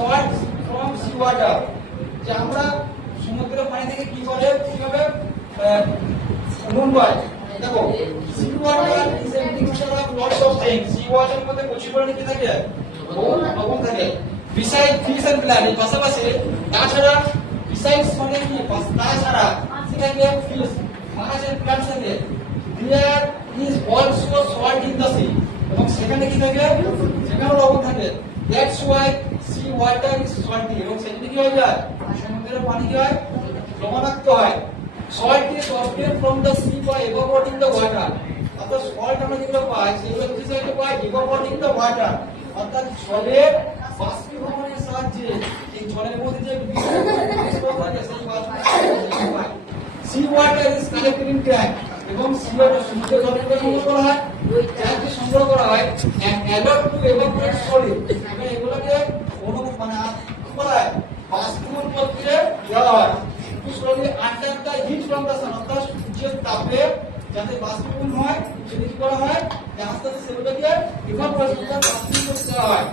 salt from sea water যে আমরা সমুদ্রের পানি থেকে কিভাবে নুন পাই দেখো sea water is a mixture of lots of things sea water এর মধ্যে প্রচুর পরিমাণে কি থাকে লবণ থাকে besides fish and plant এর পাশাপাশি তাছাড়া besides মানে কি তাছাড়া সেখানে fish মাছ এর প্ল্যান্ট থাকে there is also salt in the sea এবং সেখানে কি থাকে সেখানে লবণ থাকে that's why sea water is salty এবং সেখানে কি হয়ে যায় সমুদ্রের পানি কি হয় লবণাক্ত হয় salt is obtained from the sea by evaporating the water অর্থাৎ salt আমরা যেগুলো পাই সেগুলো কিসে থেকে পাই evaporating the water অর্থাৎ জলের বাষ্পীভবনের সাহায্যে এই জলের মধ্যে যে বাষ্প থাকে সেই বাষ্প পাই sea water is collected in tank এবং sea water সমুদ্র জলের সংগ্রহ করা হয় ওই ট্যাঙ্কে সংগ্রহ করা হয় and allowed to evaporate solid এবং এগুলোকে মানে করা হয় বাষ্পীভবন প্রক্রিয়ায় দেওয়া হয় to slowly under the heat from the sun অর্থাৎ সূর্যের তাপে যাতে বাষ্পীভবন হয় সেটা কি করা হয় আস্তে আস্তে সেগুলোকে evaporate করতে দেওয়া হয়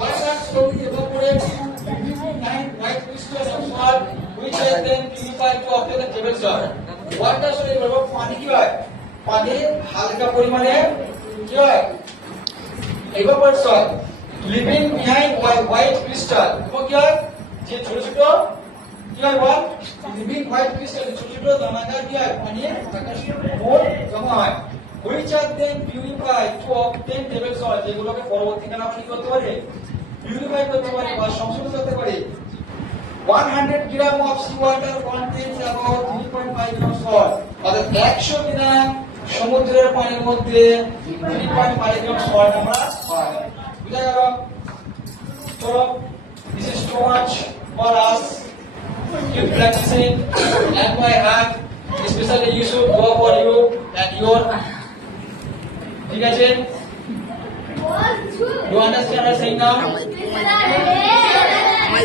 water slowly evaporates nine white crystals of salt which are then purified to obtain the table salt water slowly evaporates পানি কি হয় পানি হালকা পরিমাণে কি হয় evaporates হয় leaving behind white crystal এবং কি হয় যে ছোট ছোট কি হয় বল লিভিং হোয়াইট ক্রিস্টাল ছোট ছোট দানাদার কি হয় পানি আকাশের মোল জমা হয় which are then purified to obtain table salt যেগুলোকে পরবর্তীকালে আমরা কি করতে পারি পিউরিফাই করতে পারি বা সংশোধন করতে পারি 100 গ্রাম of sea water contains about 3.5 gram salt অর্থাৎ 100 গ্রাম সমুদ্রের পানির মধ্যে 3.5 গ্রাম salt আমরা পাই বুঝা গেল তো this is too much for us keep practicing and by heart especially you should go for you and your ঠিক আছে you understand what I'm saying now My